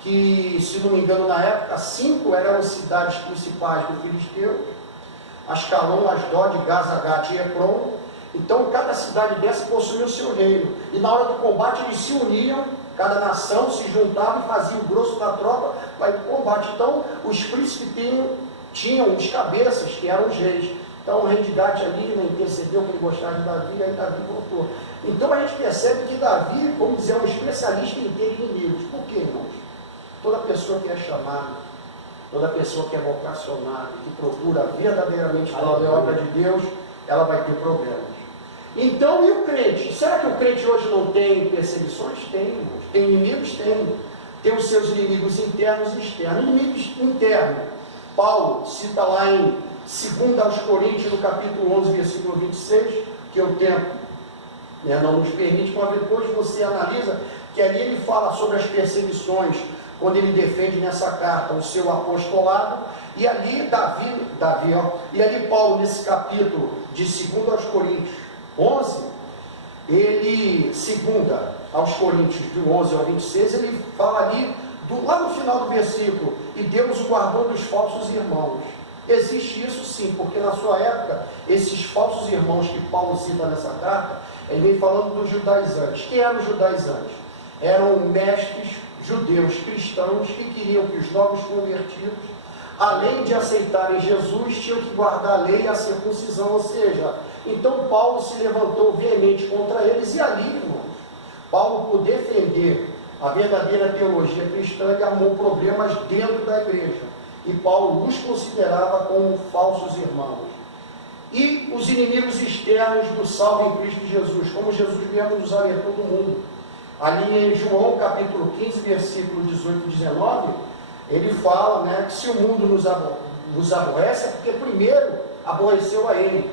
que, se não me engano, na época, 5 eram as cidades principais do filisteu: Ascalon, Asdod, Gaza, Gate e Ekron. Então cada cidade dessa possuía o seu reino, e na hora do combate eles se uniam, cada nação se juntava e fazia o grosso da tropa para ir para o combate. Então os príncipes tinham os cabeças, que eram os reis. Então o rei de Gate ali intercedeu que ele gostava de Davi, aí Davi voltou. Então a gente percebe que Davi, como dizer, é um especialista em ter inimigos. Por quê, irmãos? Toda pessoa que é chamada, toda pessoa que é vocacionada, que procura verdadeiramente fazer a obra de Deus, ela vai ter problemas. Então, e o crente? Será que o crente hoje não tem perseguições? Tem, irmãos. Tem inimigos? Tem. Tem os seus inimigos internos e externos. Inimigos internos. Paulo cita lá em 2 aos Coríntios, no capítulo 11, versículo 26, que o tempo não nos permite, mas depois você analisa que ali ele fala sobre as perseguições, quando ele defende nessa carta o seu apostolado. E ali e ali Paulo, nesse capítulo de 2 aos Coríntios 11, ele, 2 aos Coríntios, de 11 ao 26, ele fala ali, lá no final do versículo: e Deus o guardou dos falsos irmãos. Existe isso sim, porque na sua época, esses falsos irmãos que Paulo cita nessa carta, ele vem falando dos judaizantes. Quem eram os judaizantes? Eram mestres judeus cristãos que queriam que os novos convertidos, além de aceitarem Jesus, tinham que guardar a lei e a circuncisão. Ou seja, então Paulo se levantou veemente contra eles, e ali, irmãos, Paulo, por defender a verdadeira teologia cristã, ele arrumou problemas dentro da igreja. E Paulo os considerava como falsos irmãos. E os inimigos externos do salvo em Cristo Jesus, como Jesus mesmo nos alertou do mundo. Ali em João capítulo 15, versículo 18 e 19, ele fala, né, que se o mundo nos aborrece, é porque primeiro aborreceu a ele.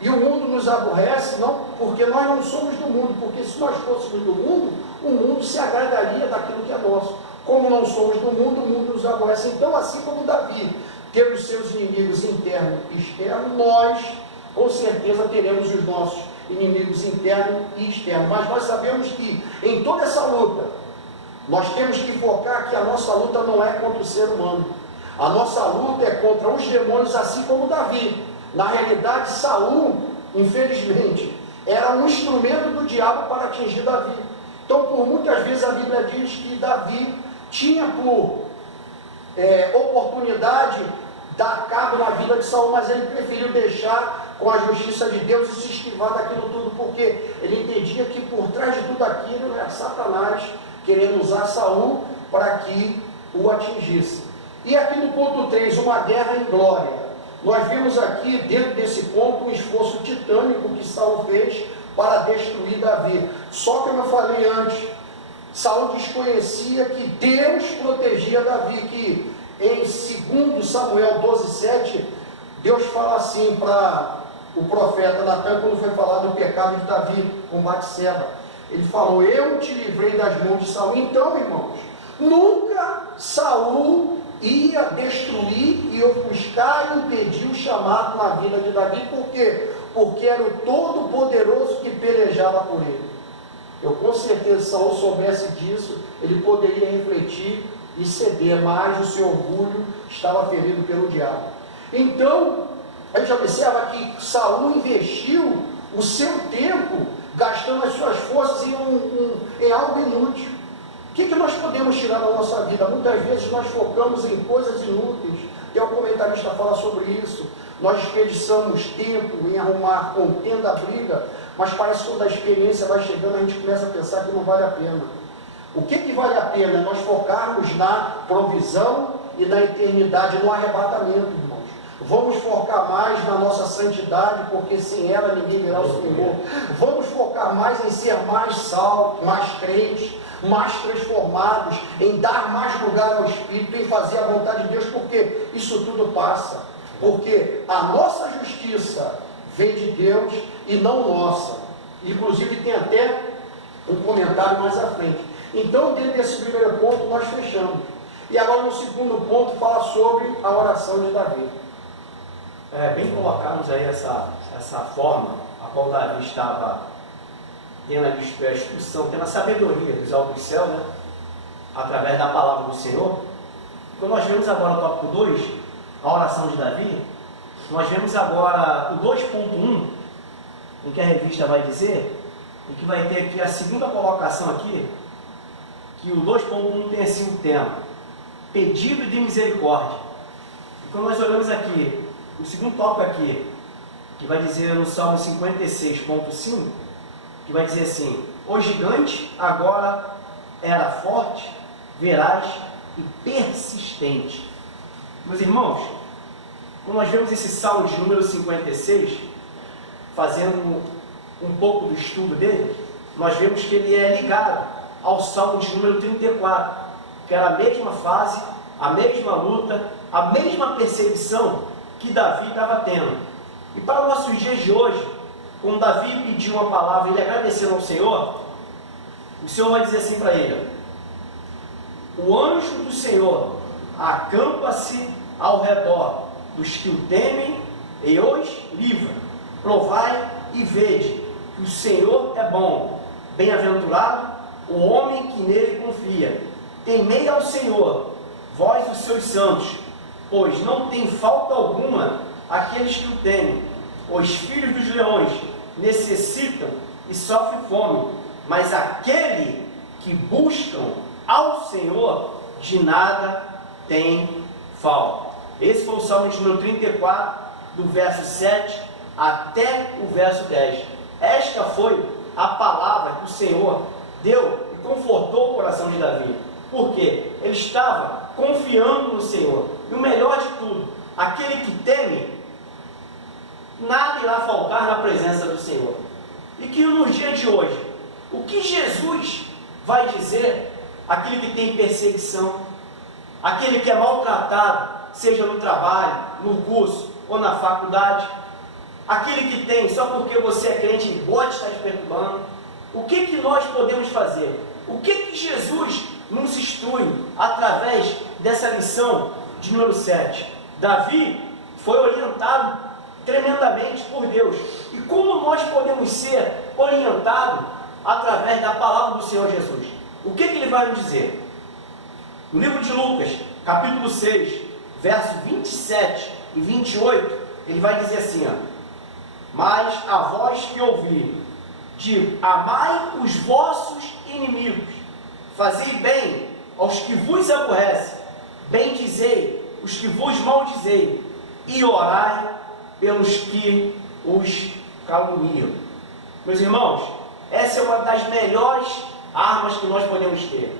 E o mundo nos aborrece não porque nós não somos do mundo, porque se nós fôssemos do mundo, o mundo se agradaria daquilo que é nosso. Como não somos do mundo, o mundo nos aborrece. Então, assim como Davi teve os seus inimigos internos e externos, nós, com certeza, teremos os nossos inimigos internos e externos. Mas nós sabemos que em toda essa luta, nós temos que focar que a nossa luta não é contra o ser humano. A nossa luta é contra os demônios, assim como Davi. Na realidade, Saul, infelizmente, era um instrumento do diabo para atingir Davi. Então, por muitas vezes a Bíblia diz que Davi tinha por oportunidade dar cabo na vida de Saul, mas ele preferiu deixar com a justiça de Deus e se esquivar daquilo tudo, porque ele entendia que por trás de tudo aquilo era Satanás querendo usar Saul para que o atingisse. E aqui no ponto 3, uma guerra em glória. Nós vimos aqui, dentro desse ponto, um esforço titânico que Saul fez para destruir Davi. Só que, como eu falei antes, Saul desconhecia que Deus protegia Davi, que em 2 Samuel 12:7, Deus fala assim para o profeta Natan, quando foi falar do pecado de Davi com Batseba. Ele falou: eu te livrei das mãos de Saul. Então, irmãos, nunca Saul ia destruir e ofuscar e impedir o chamado na vida de Davi. Por quê? Porque era o Todo-Poderoso que pelejava por ele. Eu com certeza, se Saul soubesse disso, ele poderia refletir e ceder, mas o seu orgulho estava ferido pelo diabo. Então, a gente observa que Saul investiu o seu tempo, gastando as suas forças em algo inútil. O que nós podemos tirar da nossa vida? Muitas vezes nós focamos em coisas inúteis. Até o comentarista fala sobre isso. Nós desperdiçamos tempo em arrumar contenda, briga, mas parece que quando a experiência vai chegando, a gente começa a pensar que não vale a pena. O que vale a pena é nós focarmos na provisão e na eternidade, no arrebatamento, irmãos. Vamos focar mais na nossa santidade, porque sem ela ninguém verá o Senhor. Vamos focar mais em ser mais salvo, mais crentes, mais transformados, em dar mais lugar ao Espírito, em fazer a vontade de Deus, porque isso tudo passa. Porque a nossa justiça vem de Deus e não nossa. Inclusive tem até um comentário mais à frente. Então, dentro desse primeiro ponto, nós fechamos. E agora, no segundo ponto, fala sobre a oração de Davi. Bem colocamos aí essa forma a qual Davi estava tendo a instrução, tendo a sabedoria dos altos do céu, né? Através da palavra do Senhor. Quando nós vemos agora o tópico 2, a oração de Davi, nós vemos agora o 2.1, em que a revista vai dizer, e que vai ter aqui a segunda colocação aqui, que o 2.1 tem assim um tema: pedido de misericórdia. E quando nós olhamos aqui, o segundo tópico aqui, que vai dizer no Salmo 56.5, que vai dizer assim: o gigante agora era forte, veraz e persistente. Meus irmãos, quando nós vemos esse Salmo de número 56, fazendo um pouco do estudo dele, nós vemos que ele é ligado ao Salmo de número 34, que era a mesma fase, a mesma luta, a mesma perseguição que Davi estava tendo. E para os nossos dias de hoje, quando Davi pediu uma palavra e ele agradeceu ao Senhor, o Senhor vai dizer assim para ele: o anjo do Senhor acampa-se ao redor dos que o temem e os livra. Provai e vede que o Senhor é bom, bem-aventurado o homem que nele confia. Temei ao Senhor, vós os seus santos, pois não tem falta alguma aqueles que o temem. Os filhos dos leões necessitam e sofrem fome, mas aquele que buscam ao Senhor de nada tem falta. Esse foi o Salmo de número 34, do verso 7 até o verso 10. Esta foi a palavra que o Senhor deu e confortou o coração de Davi. Por quê? Ele estava confiando no Senhor. E o melhor de tudo, aquele que teme, nada irá faltar na presença do Senhor. E que no dia de hoje, o que Jesus vai dizer àquele que tem perseguição, aquele que é maltratado, seja no trabalho, no curso ou na faculdade, aquele que tem, só porque você é crente, pode estar te perturbando. O que nós podemos fazer? O que Jesus nos instrui através dessa lição de número 7? Davi foi orientado tremendamente por Deus. E como nós podemos ser orientados através da palavra do Senhor Jesus? O que ele vai nos dizer? No livro de Lucas, capítulo 6, versos 27 e 28, ele vai dizer assim, ó: mas a vós que ouvi, digo, amai os vossos inimigos, fazei bem aos que vos aborrecem, bendizei os que vos maldizei, e orai pelos que os caluniam. Meus irmãos, essa é uma das melhores armas que nós podemos ter.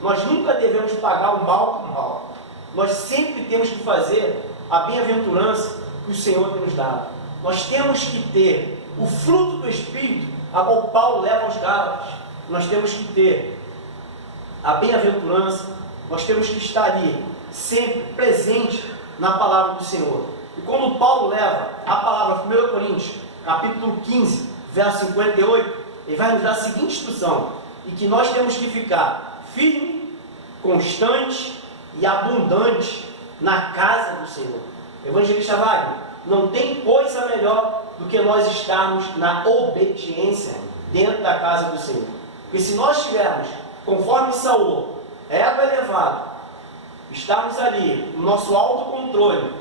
Nós nunca devemos pagar o mal com o mal. Nós sempre temos que fazer a bem-aventurança que o Senhor tem nos dado. Nós temos que ter o fruto do Espírito, a qual Paulo leva aos Gálatas. Nós temos que ter a bem-aventurança, nós temos que estar ali, sempre presente na palavra do Senhor. E como Paulo leva a palavra, 1 Coríntios, capítulo 15, verso 58, ele vai nos dar a seguinte instrução: e que nós temos que ficar firme, constante e abundante na casa do Senhor. Evangelista Wagner, não tem coisa melhor do que nós estarmos na obediência dentro da casa do Senhor. Porque se nós estivermos, conforme Saul, ego elevado, estarmos ali, no nosso autocontrole,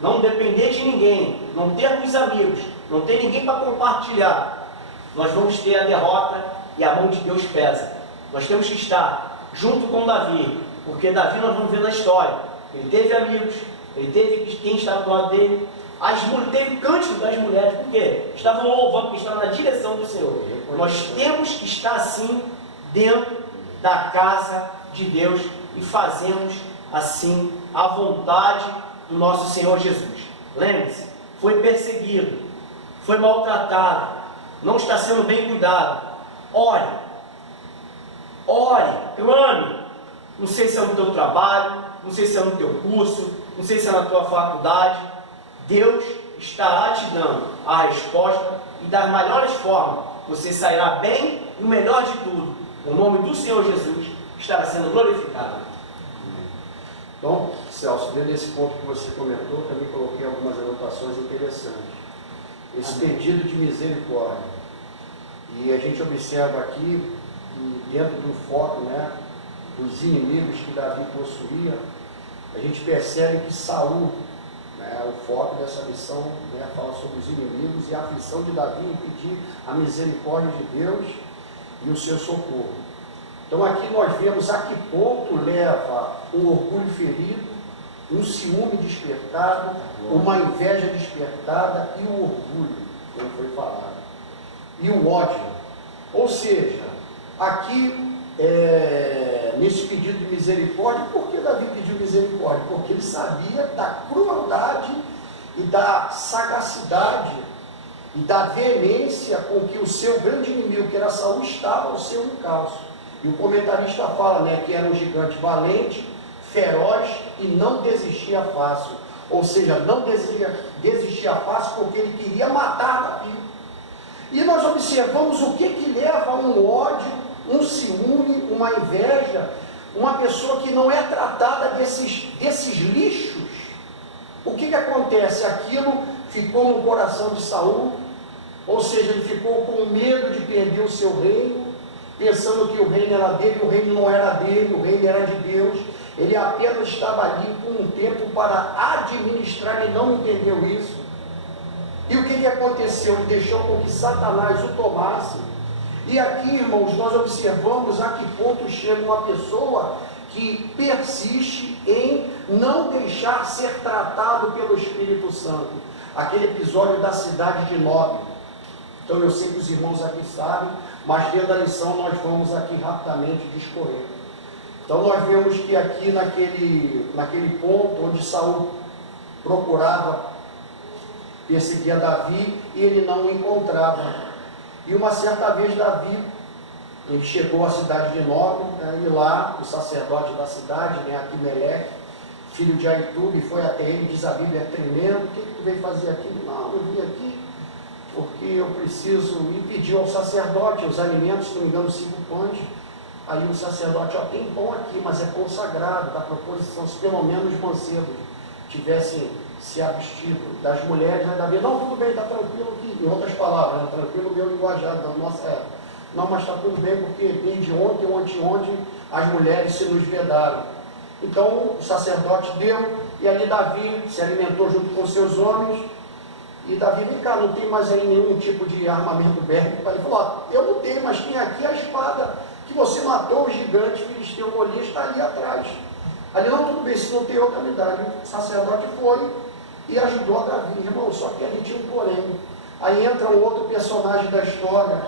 não depender de ninguém, não termos amigos, não ter ninguém para compartilhar, nós vamos ter a derrota e a mão de Deus pesa. Nós temos que estar junto com Davi, porque Davi, nós vamos ver na história, ele teve amigos, ele teve quem estava do lado dele, teve cântico das mulheres, porque estavam louvando, porque estavam na direção do Senhor. Nós temos que estar assim dentro da casa de Deus e fazemos assim a vontade do nosso Senhor Jesus. Lembre-se, foi perseguido, foi maltratado, não está sendo bem cuidado. Ore, clame. Não sei se é no teu trabalho, não sei se é no teu curso, não sei se é na tua faculdade. Deus estará te dando a resposta e das melhores formas. Você sairá bem e o melhor de tudo, o nome do Senhor Jesus estará sendo glorificado. Então, Celso, dentro desse ponto que você comentou, também coloquei algumas anotações interessantes. Esse pedido de misericórdia. E a gente observa aqui, dentro do foco, né, dos inimigos que Davi possuía, a gente percebe que Saul, o foco dessa lição, fala sobre os inimigos e a aflição de Davi em pedir a misericórdia de Deus e o seu socorro. Então aqui nós vemos a que ponto leva um orgulho ferido, um ciúme despertado, uma inveja despertada e o orgulho, como foi falado, e o ódio. Ou seja, aqui nesse pedido de misericórdia, por que Davi pediu misericórdia? Porque ele sabia da crueldade e da sagacidade e da veemência com que o seu grande inimigo, que era Saul, estava ao seu encalço. E o comentarista fala, que era um gigante valente, feroz e não desistia fácil. Ou seja, não desistia fácil porque ele queria matar Davi. E nós observamos o que leva a um ódio, um ciúme, uma inveja, uma pessoa que não é tratada desses lixos. O que acontece? Aquilo ficou no coração de Saul, ou seja, ele ficou com medo de perder o seu reino, pensando que o reino era dele, o reino não era dele, o reino era de Deus. Ele apenas estava ali com um tempo para administrar e não entendeu isso. E o que aconteceu? Ele deixou com que Satanás o tomasse. E aqui, irmãos, nós observamos a que ponto chega uma pessoa que persiste em não deixar ser tratado pelo Espírito Santo. Aquele episódio da cidade de Nob. Então eu sei que os irmãos aqui sabem, mas dentro da lição nós vamos aqui rapidamente discorrer. Então nós vemos que aqui naquele ponto onde Saul procurava perseguir Davi e ele não o encontrava. E uma certa vez Davi, ele chegou à cidade de Nob, né, e lá o sacerdote da cidade, né, Aquimeleque, filho de Aitube, foi até ele, diz a Bíblia, tremendo: o que tu veio fazer aqui? Não, eu vim aqui porque eu preciso, e pediu ao sacerdote os alimentos, se não me engano, 5 pães. Aí o sacerdote: ó, tem pão aqui, mas é consagrado, da proposição, se pelo menos os mancebos tivessem se abstido. Das mulheres, né, Davi: não, tudo bem, está tranquilo aqui. Em outras palavras, né, tranquilo o meu linguajar da nossa época. Não, mas está tudo bem, porque desde ontem ou anteontem as mulheres se nos vedaram. Então o sacerdote deu, e ali Davi se alimentou junto com seus homens. E Davi: vem cá, não tem mais aí nenhum tipo de armamento bélico? Ele falou: ó, eu não tenho, mas tem aqui a espada que você matou o gigante filisteu Golias, está ali atrás. Ali: não, tudo bem, se não tem outra unidade. O sacerdote foi e ajudou a Davi, irmão, só que ali tinha um porém. Aí entra um outro personagem da história,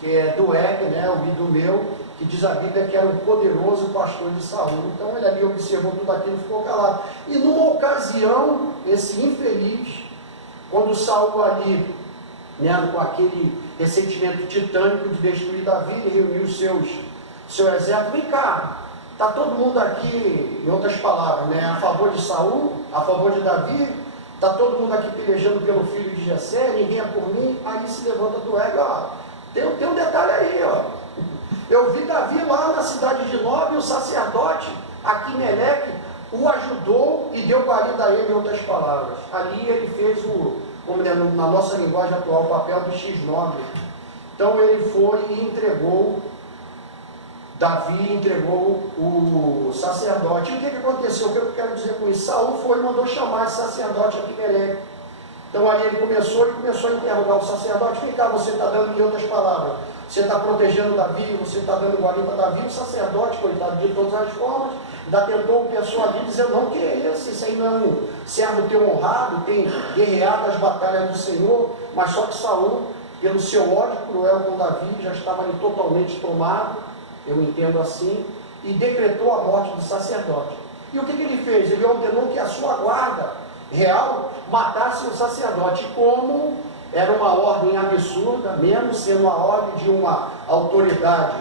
que é Doeg, né, o Idumeu, que diz a Bíblia que era um poderoso pastor de Saul. Então ele ali observou tudo aquilo e ficou calado. E numa ocasião, esse infeliz, quando Saul ali, né, com aquele ressentimento titânico de destruir Davi, ele reuniu seu exército: vem cá, está todo mundo aqui, em outras palavras, né, a favor de Saul, a favor de Davi, está todo mundo aqui pelejando pelo filho de Jessé, ninguém é por mim. Aí se levanta Doeg: ó, tem um detalhe aí, ó, eu vi Davi lá na cidade de Nob, e o sacerdote Aquimeleque o ajudou e deu guarida a ele, em outras palavras. Ali ele fez como na nossa linguagem atual, o papel do X9. Então ele foi e entregou, Davi entregou o sacerdote. E o que aconteceu? O que eu quero dizer com isso? Saul foi e mandou chamar esse sacerdote Aquimeleque. Então ali ele começou a interrogar o sacerdote: vem cá, você está dando, em outras palavras, você está protegendo Davi, você está dando guarida a Davi. O sacerdote, coitado, de todas as formas, ainda tentou persuadir, dizendo: não, que é esse aí não é um servo teu honrado, tem guerreado as batalhas do Senhor. Mas só que Saul, pelo seu ódio cruel com Davi, já estava ali totalmente tomado, eu entendo assim, e decretou a morte do sacerdote. E o que ele fez? Ele ordenou que a sua guarda real matasse o sacerdote. Como era uma ordem absurda, mesmo sendo a ordem de uma autoridade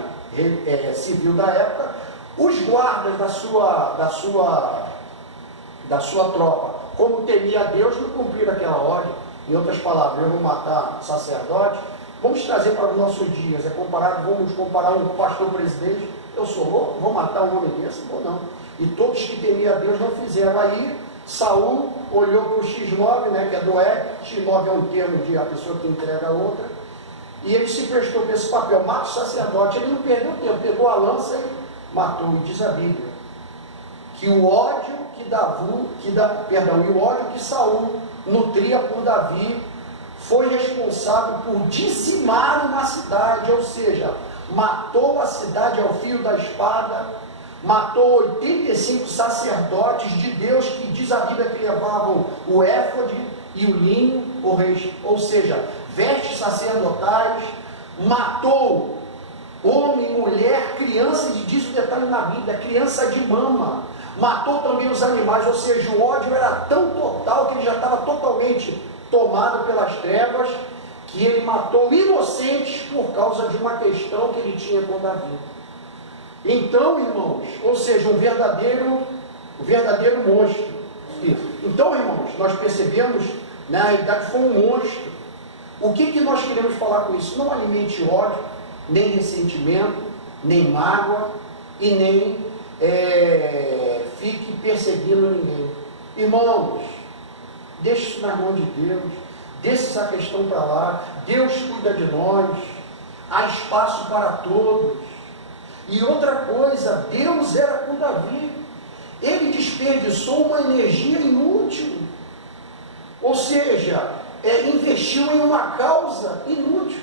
civil da época, os guardas da sua tropa, como temia a Deus, não cumpriram aquela ordem. Em outras palavras: eu vou matar o sacerdote. Vamos trazer para os nossos dias, vamos comparar um pastor presidente. Eu sou louco, vou matar um homem desse? Vou não. E todos que temiam a Deus não fizeram. Aí Saul olhou para o X9, né, que é Doeg. X9 é um termo de a pessoa que entrega a outra, e ele se prestou para esse papel: mata o sacerdote. Ele não perdeu tempo, pegou a lança e matou. E diz a Bíblia que o ódio que Saul nutria por Davi foi responsável por dizimar uma cidade, ou seja, matou a cidade ao fio da espada, matou 85 sacerdotes de Deus, que diz a Bíblia que levavam o éfode e o linho, ou seja, vestes sacerdotais. Matou homem, mulher, criança, e diz o detalhe na Bíblia, criança de mama. Matou também os animais, ou seja, o ódio era tão total que ele já estava totalmente tomado pelas trevas, que ele matou inocentes por causa de uma questão que ele tinha com Davi. Então, irmãos, ou seja, um verdadeiro monstro. Então, irmãos, nós percebemos, na realidade foi um monstro. O que nós queremos falar com isso? Não alimente ódio, nem ressentimento, nem mágoa, e nem fique perseguindo ninguém. Irmãos, deixe isso nas mãos de Deus, deixe essa questão para lá. Deus cuida de nós, há espaço para todos. E outra coisa, Deus era com Davi, ele desperdiçou uma energia inútil, ou seja, investiu em uma causa inútil.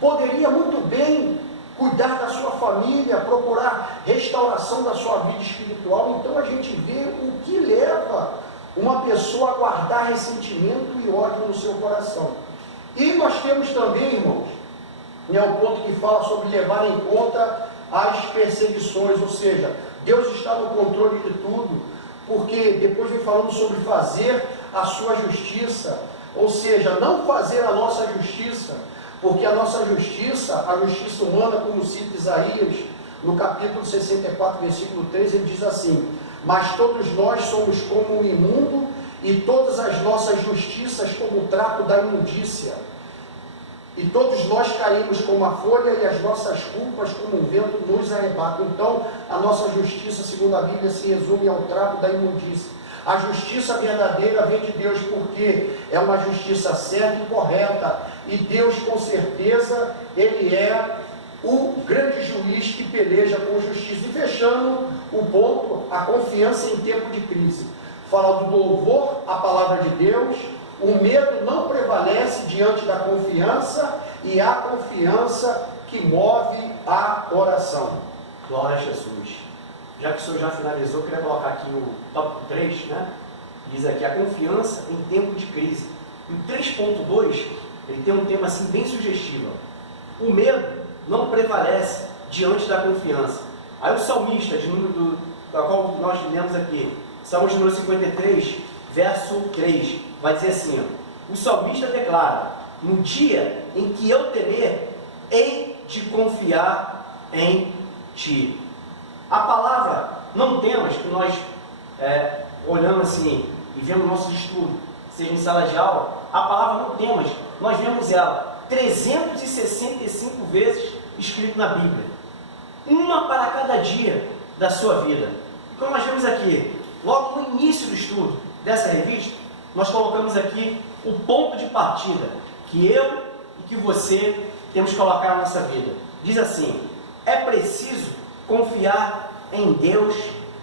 Poderia muito bem cuidar da sua família, procurar restauração da sua vida espiritual. Então a gente vê o que leva uma pessoa a guardar ressentimento e ódio no seu coração. E nós temos também, irmãos, né, o ponto que fala sobre levar em conta as perseguições, ou seja, Deus está no controle de tudo, porque depois vem falando sobre fazer a sua justiça, ou seja, não fazer a nossa justiça, porque a nossa justiça, a justiça humana, como cita Isaías, no capítulo 64, versículo 3, ele diz assim: mas todos nós somos como um imundo, e todas as nossas justiças como o trapo da imundícia. E todos nós caímos como a folha, e as nossas culpas como um vento nos arrebatam. Então, a nossa justiça, segundo a Bíblia, se resume ao trapo da imundícia. A justiça verdadeira vem de Deus, porque é uma justiça certa e correta. E Deus, com certeza, Ele é o grande juiz que peleja com justiça. E fechando o ponto, a confiança em tempo de crise. Fala do louvor à palavra de Deus. O medo não prevalece diante da confiança, e a confiança que move a oração. Glória a Jesus. Já que o senhor já finalizou, eu queria colocar aqui o tópico 3, né? Diz aqui a confiança em tempo de crise. E o 3.2, ele tem um tema assim bem sugestivo. O medo não prevalece diante da confiança. Aí o salmista, da qual nós lemos aqui, Salmo de número 53, verso 3, vai dizer assim, ó, o salmista declara: no dia em que eu temer, hei de confiar em ti. A palavra não temas, que nós olhando assim e vemos nossos estudos, seja em sala de aula, a palavra não temas, nós vemos ela 365 vezes escrito na Bíblia, uma para cada dia da sua vida. E como nós vemos aqui, logo no início do estudo dessa revista, nós colocamos aqui o ponto de partida que eu e que você temos que colocar na nossa vida. Diz assim: é preciso confiar em Deus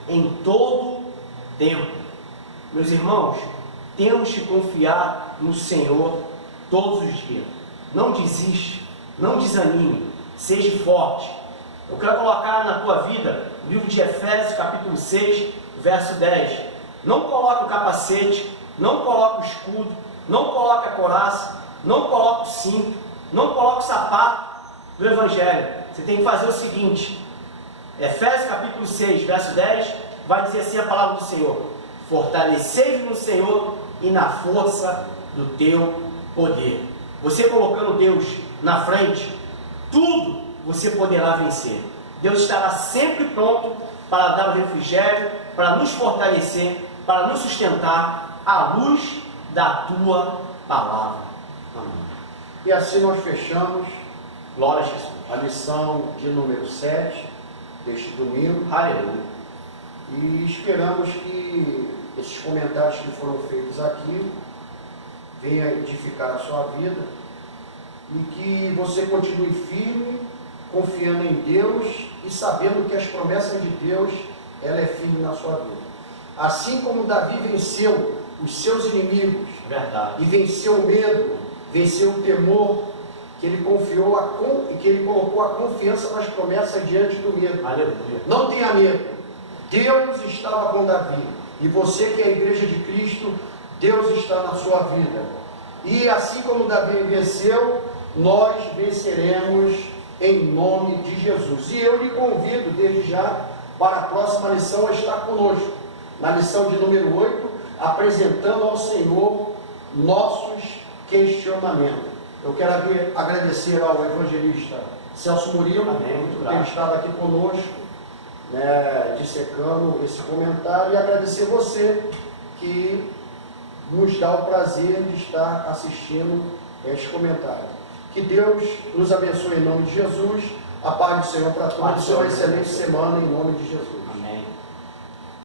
em todo tempo. Meus irmãos, temos que confiar no Senhor todos os dias. Não desiste, não desanime, seja forte. Eu quero colocar na tua vida o livro de Efésios, capítulo 6, verso 10. Não coloque o capacete, não coloque o escudo, não coloque a couraça, não coloque o cinto, não coloque o sapato do Evangelho. Você tem que fazer o seguinte: Efésios capítulo 6, verso 10, vai dizer assim a palavra do Senhor: fortalecei-vos no Senhor e na força do teu poder. Você colocando Deus na frente, tudo você poderá vencer. Deus estará sempre pronto para dar o refrigério, para nos fortalecer, para nos sustentar à luz da tua palavra. Amém. E assim nós fechamos, glória a Jesus, a lição de número 7 deste domingo. Aleluia. E esperamos que esses comentários que foram feitos aqui venham edificar a sua vida, e que você continue firme, confiando em Deus e sabendo que as promessas de Deus, ela é firme na sua vida. Assim como Davi venceu os seus inimigos, verdade, e venceu o medo, venceu o temor, que ele confiou que ele colocou a confiança nas promessas diante do medo. Aleluia. Não tenha medo. Deus estava com Davi, e você que é a igreja de Cristo, Deus está na sua vida. E assim como Davi venceu, nós venceremos em nome de Jesus. E eu lhe convido desde já para a próxima lição a estar conosco, na lição de número 8, apresentando ao Senhor nossos questionamentos. Eu quero agradecer ao evangelista Celso Murilo, por ter estado aqui conosco, né, dissecando esse comentário, e agradecer você que nos dá o prazer de estar assistindo este comentário. Que Deus nos abençoe em nome de Jesus. A paz do Senhor para todos. Uma excelente semana em nome de Jesus. Amém.